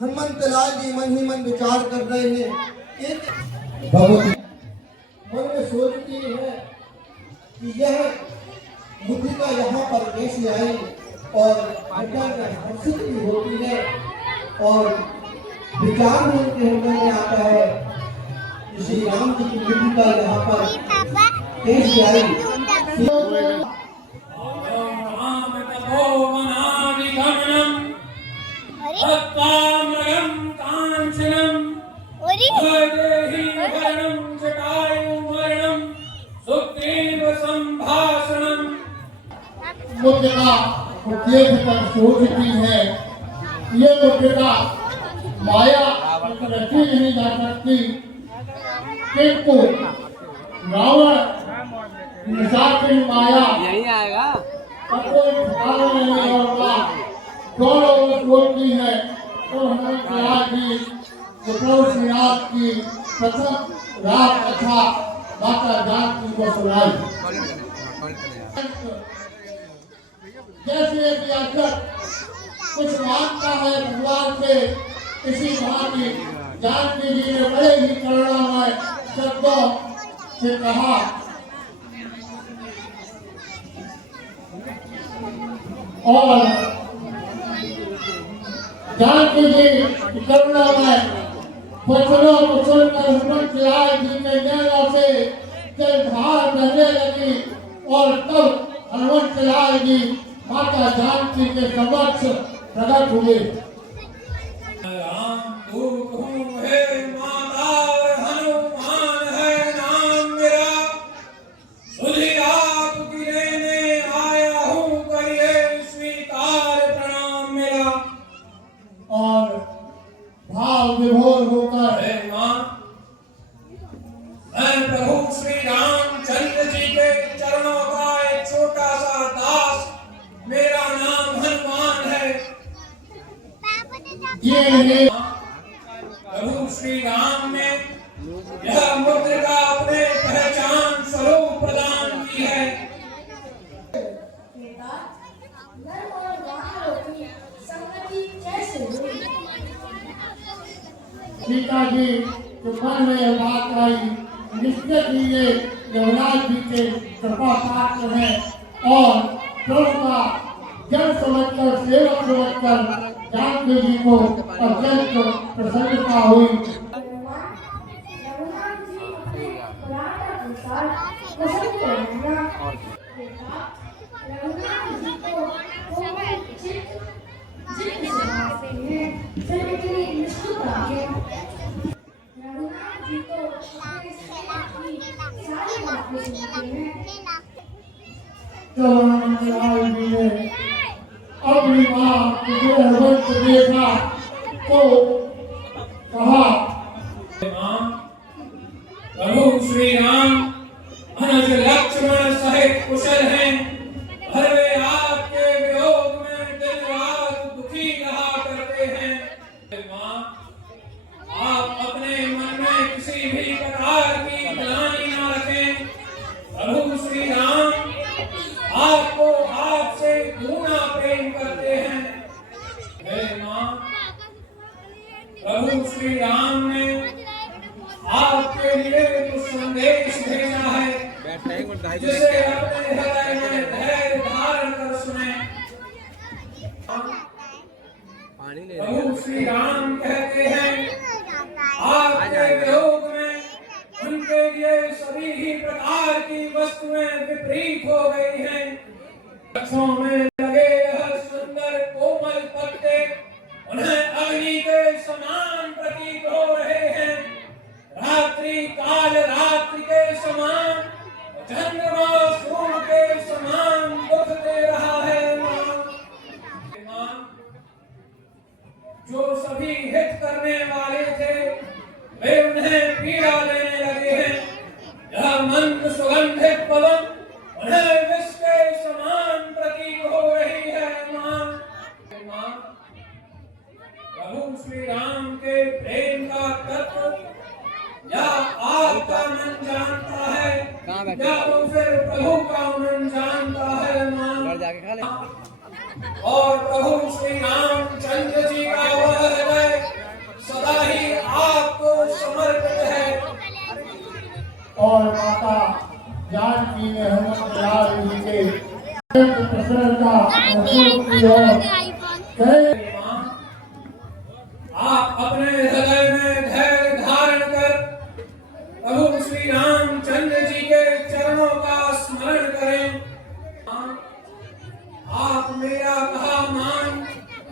हनुमंत लाल जी मन ही मन विचार कर रहे हैं। एक भगवती मन में सोचती है कि यह मुद्रिका यहाँ पर कैसे आई, और हर्षित भी होती है, और विचार में उनके हृदय में आता है कि श्री राम जी की मुद्रिका यहाँ पर कैसे आई। मुद्रिका को देख कर सोचती है, ये मुद्रिका माया रखी नहीं जा सकती, किंतु रावण निशाचर माया यही आएगा, कोई ठिकाना नहीं होगा। दोनों को सोचती है तो हनुमत लाल जी प्रभु श्री राम की प्रथम रात कथा माता जानकी को सुनाई। जैसे कि अगर कुछ मानता है भगवान से, इसी भांति जानकी जी ने बड़े ही करुणामय शब्दों से कहा, और जानकी जी करुणामय वचनों को सुनकर हनुमत लाल जी के नैनों से जलधार बहने लगी, और तब हनुमत लाल जी माता जानकी के समक्ष प्रकट हुए। राम दूत हूँ हे माता, हनुमान है नाम मेरा, सुधी आपकी लेने आया हूँ, करिए स्वीकार प्रणाम मेरा। और भाव विभोर होकर, हे माँ, मैं प्रभु श्री रामचंद्र जी के चरणों का एक छोटा सा दास, मेरा नाम हनुमान है। ये प्रभु श्री राम ने यह मुद्रिका अपने पहचान स्वरूप प्रदान की है। सीता जी के मन में यह बात आई, निश्चित ही ये यमराज जी के कृपा पात्र है, और प्रभु का जन समझकर सेवक समझकर जानकी जी को अत्यंत प्रसन्नता हुई। अपनी माँ हनुमंत देखा तो कहा, प्रभु श्री राम अनुज लक्ष्मण सहित कुशल हैं, हर वे आपके वियोग में दिन रात दुखी रहा करते हैं। माँ, आप अपने मन में किसी भी प्रकार की ग्लानि न रखें। प्रभु श्री राम आपको आपसे दूना प्रेम करते हैं। हे माँ, प्रभु श्री राम ने आपके लिए कुछ संदेश भेजा है, जिसे अपने हृदय में धैर्य धारण कर सुने। प्रभु श्री राम कहते हैं, आपके वियोग में उनके लिए सभी ही प्रकार की वस्तुएं विपरीत हो गई हैं। वृक्षों में लगे यह सुंदर कोमल पत्ते उन्हें अग्नि के समान प्रतीत हो रहे हैं। रात्रि काल रात्रि के समान, चंद्रमा सूर्य के समान दुख दे रहा है। माँ, जो सभी हित करने वाले थे वे उन्हें पीड़ा देने लगे हैं। यह मंद सुगंधित पवन उन्हें विष के समान प्रतीत हो रही है। माँ, प्रभु श्री राम के प्रेम का तत्व या आपका मन जानता है, या तो फिर प्रभु का मन जानता है। माँ, और प्रभु श्री रामचंद्र जी का वह हृदय प्रसन्नता महसूस की और कहे आप अपने हृदय में धैर्य धारण कर प्रभु श्री रामचंद्र जी के चरणों का स्मरण करें। आप मेरा कहा मान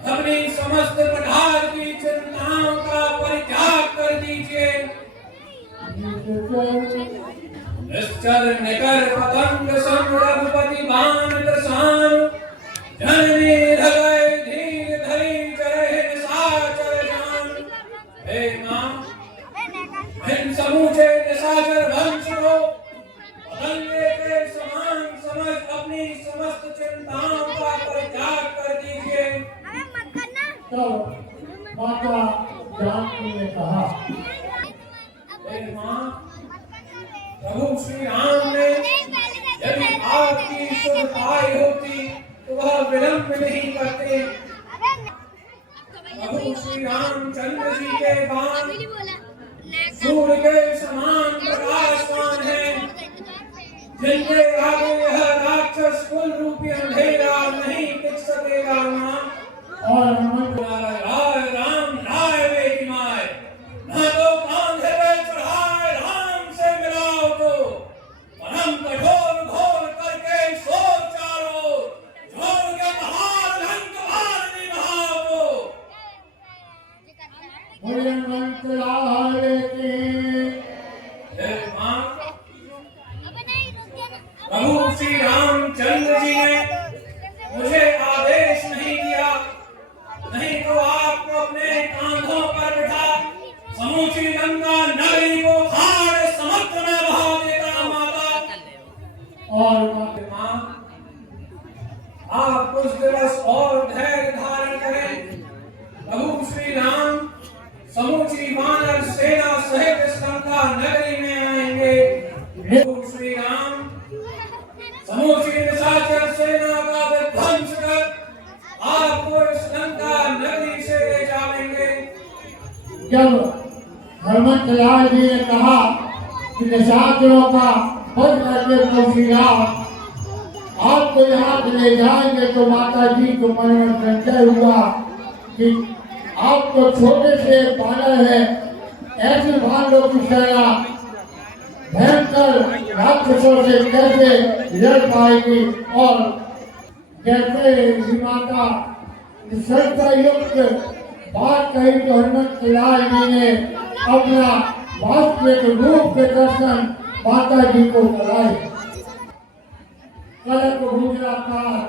अपनी समस्त प्रकार की चिंताओं का परित्याग कर दीजिए। निश्चल निकर पतंग सम रघुपति बाण प्रसान जननी हृदय धीर धरी चरहि निशाचर जान। हे मां इन समूचे निशाचर वंश को पतंगे के समान समझ अपनी समस्त चिंताओं का परित्याग कर दीजिए। तो माता जानकी ने कहा, हे मां प्रभु श्री राम ने यदि आपकी शुभताई होती तो वह विलंब नहीं करते। प्रभु श्री रामचंद्र जी के बाण सूर्य के समान प्रकाशमान है, जिनके आगे यह राक्षस कुल रूपी अंधेरा नहीं टिक सकेगा। मां और हनुमान राय राम राय बेटी माय न तो कांधे पे चढ़ाए राम से मिलाओ तो परम कठोर घोर करके सो चारो जोर के महान लंक भारनी महाओ तो भयंत लाले के हे मां प्रभु श्री रामचंद्र जी ने मुझे आदेश नहीं दिया, नहीं तो आपको अपने कांधों पर बिठा समूची गंगा नगरी को खाड़ समुद्र में बहा देगा। माता और मां आप कुछ दिवस और धैर्य धारण करें। प्रभु श्री राम समूची वानर सेना सहित इस लंका नगरी में आएंगे। प्रभु श्री राम समूची निशाचर सेना का विध्वंस कर आपको इस लंका नगरी से ले जाएंगे। जब हनुमत लाल जी ने कहा कि निशाचरों का वध करके प्रभु श्री राम आपको यहाँ से ले जाएंगे, तो माता जी को मन में संशय हुआ कि आपको छोटे से बानर है, ऐसे बानरों की सेना भयंकर राक्षसों से कैसे लड़ पाएगी। और जैसे ही माता निसर्गता युक्त बात कही तो हनुमत लाल जी ने अपना वास्तविक रूप के दर्शन माता जी को कराए। कलक भूजलाकार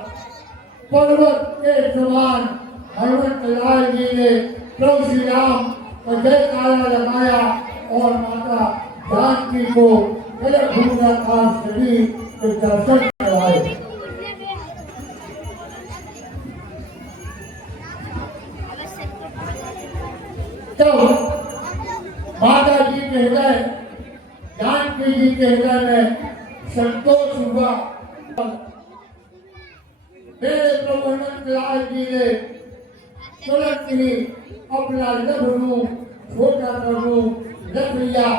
पर्वत के समान हनुमत लाल जी ने प्रभु श्री राम का जयकारा लगाया और माता जानकी को कलक भूजलाकार शरीर के दर्शन कराए। तो माता जी के हृदय जानकी जी के हृदय में संतोष हुआ। मेरे प्रभु हनुमत लाल जी ने तुरंत ही अपना लघु रूप छोटा सा रूप रख लिया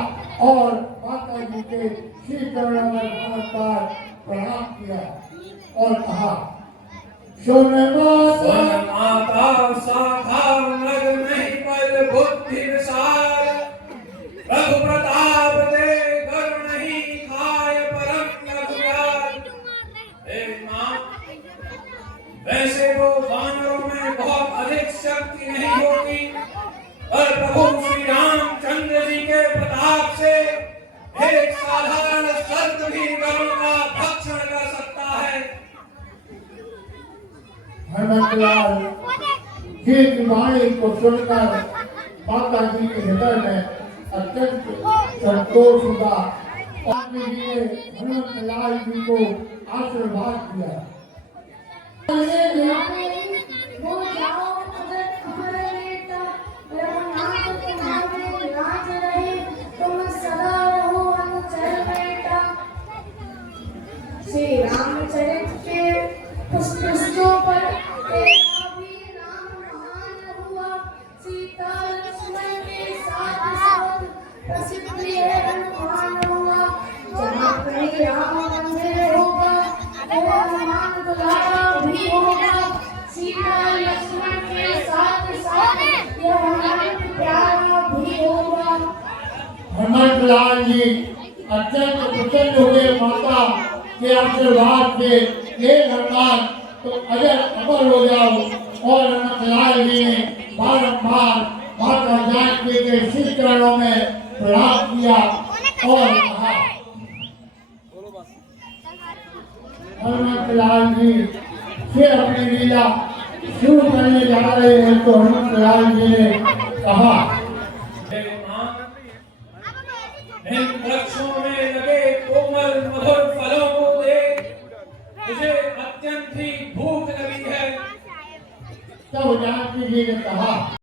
और माता जी के श्री चरणों में प्रणाम किया और कहा, सोन माता शाखा नग नहीं पल बुद्धि विशाल रघु प्रताप दे गर नहीं खाय परम रघुयाल। हे मां वैसे वो वानरों में बहुत अधिक शक्ति नहीं होती, पर प्रभु श्री रामचंद्र जी के प्रताप से एक साधारण सर्प भी गरुड़ का भक्षण कर सकता है। हनुमत लाल जी की वाणी को सुनकर माता जी के हृदय में अत्यंत संतोष हुआ। स्वामी जी ने हनुमत लाल जी को आशीर्वाद दिया। वो जाओ अगर हमारे बेटा रघुनाथ तुम्हारे राज रहे, तुम सदा रहो अनुचर बेटा। श्री रामचरित के पुष्पों पर तेरा भी नाम महान हुआ। सीता लक्ष्मण के साथ साथ प्रसिद्ध यह हनुमान हुआ। जहाँ कहीं राम मंदिर होगा, वो हनुमान लाड़ा भी होगा सीता लक्ष्मण के साथ साथ यह हनुमंत प्यारा भी होगा। हनुमत लाल जी अत्यंत प्रसन्न हुए माता के आशीर्वाद से। हे हनुमान तो अजर अमर हो जाओ। और हनुमत लाल जी ने बारंबार माता जानकी के श्री चरणों में प्रणाम किया और कहा, हनुमत लाल जी फिर अपनी लीला शुरू करने जा रहे हैं। तो हनुमत लाल जी ने कहा, हे भगवान, इन वृक्षों में लगे कोमल मधुर फलों को देख मुझे अत्यंत ही भूख लगी है। तब जानकी जी ने कहा,